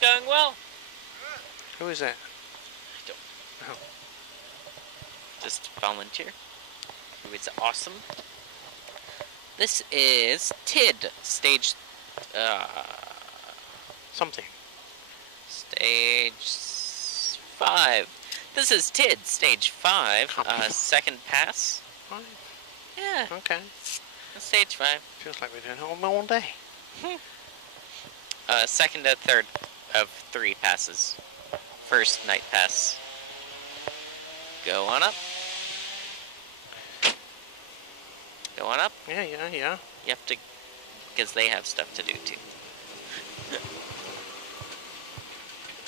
going well. Who is that? I don't. Oh. Just volunteer. Who is awesome. This is TID, stage, Something. stage 5. This is TID, stage 5, second pass. Right. Yeah, Okay. stage 5. Feels like we're doing it all day. Second to third of 3 passes. First night pass. Go on up. Go on up. Yeah. You have to, because they have stuff to do too.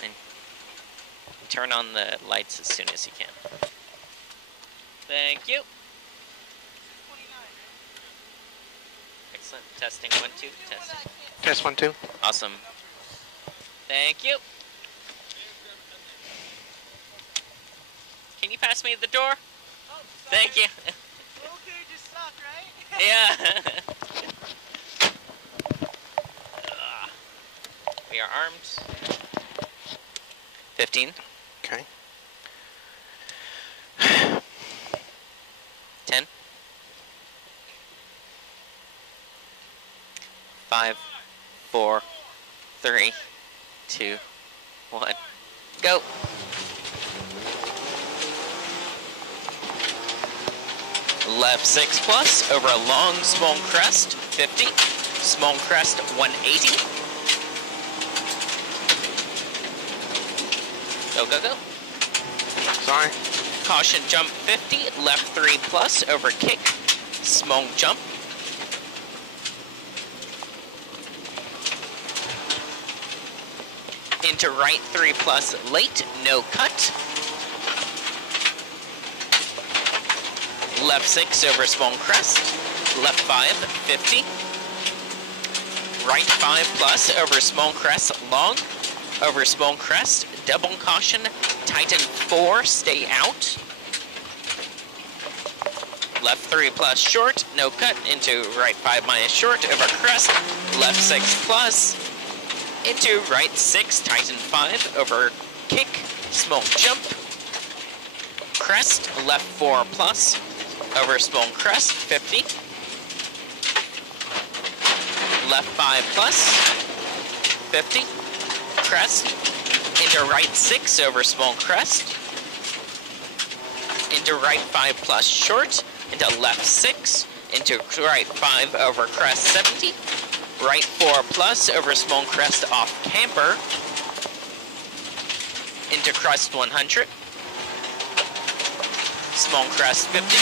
And turn on the lights as soon as you can. Thank you. Excellent. Testing 1, 2. Testing. Test 1, 2. Awesome. Thank you. Can you pass me the door? Oh, thank you. Okay, just suck, right? Yeah. We are armed. 15. Okay. 10. 5, 4, 3, 2, 1. Go. Left 6 plus over a long small crest, 50. Small crest, 180. Go, go, go. Sorry. Caution jump 50, left 3 plus over kick, small jump. Into right 3 plus late, no cut. Left 6 over small crest, left 5, 50. Right 5 plus over small crest, long, over small crest, double caution, tighten 4, stay out. Left 3 plus short, no cut, into right 5 minus short, over crest, left 6 plus, into right 6, tighten 5, over kick, small jump, crest, left 4 plus, over small crest, 50. Left 5 plus, 50. Crest, into right 6 over small crest. Into right 5 plus short, into left 6, into right 5 over crest, 70. Right 4 plus over small crest off camber. Into crest, 100. Small crest, 50.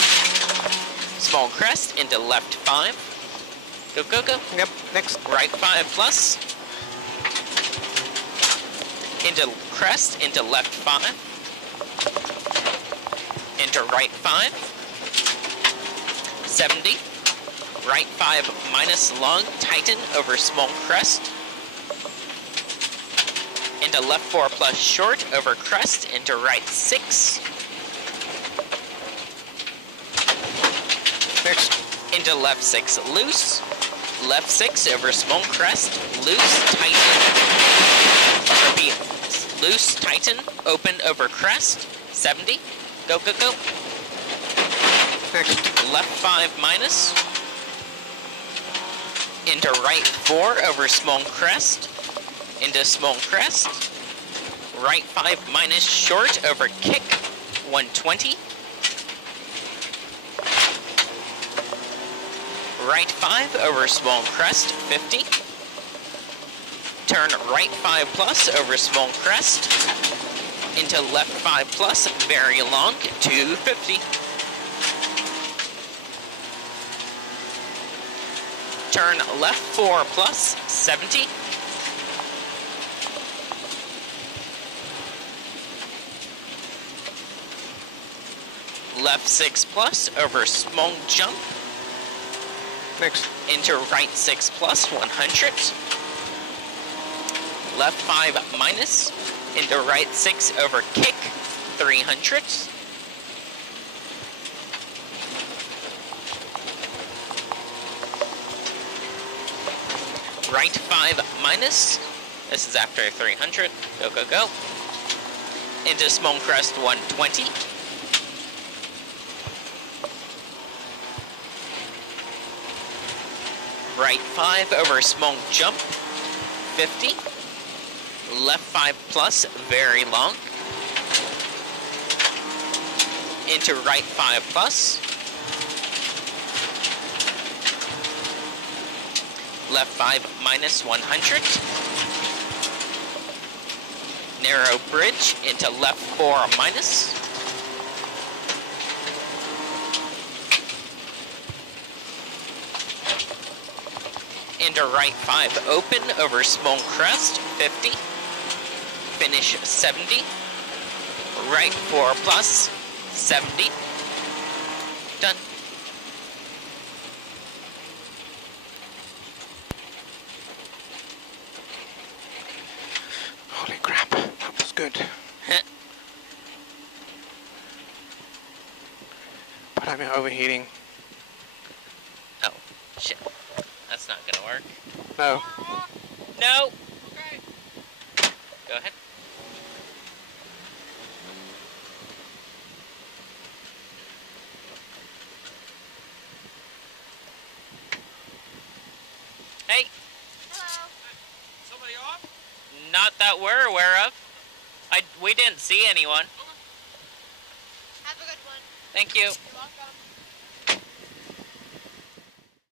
Small crest into left 5. Go, go, go. Yep. Next. Right 5 plus. Into crest, into left 5. Into right 5. 70. Right 5 minus long, tighten over small crest. Into left 4 plus short over crest, into right 6. Next. Into left 6 loose. Left 6 over small crest, loose, tighten. Repeat. Loose, tighten, open over crest, 70. Go, go, go. Next. Left 5 minus. Into right 4 over small crest. Into small crest. Right 5 minus short over kick, 120. Right 5 over small crest, 50. Turn right 5 plus over small crest. Into left 5 plus, very long, 250. Turn left 4 plus, 70. Left 6 plus over small jump. Next. Into right 6 plus, 100. Left 5 minus. Into right 6 over kick, 300. Right 5 minus. This is after 300. Go, go, go. Into Small Crest 120. Right 5 over Small Jump 50. Left 5 plus, very long. Into right 5 plus. Left 5 minus 100. Narrow bridge into left 4 minus. Into right 5 open over Small Crest 50. Finish 70. Right 4 plus 70. Done. Holy crap, that was good. But I'm overheating. Oh, shit. That's not gonna work. No. No! Okay. Go ahead. Hey, Hello. Somebody off? not that we're aware of. We didn't see anyone. Have a good one. Thank you. You're welcome.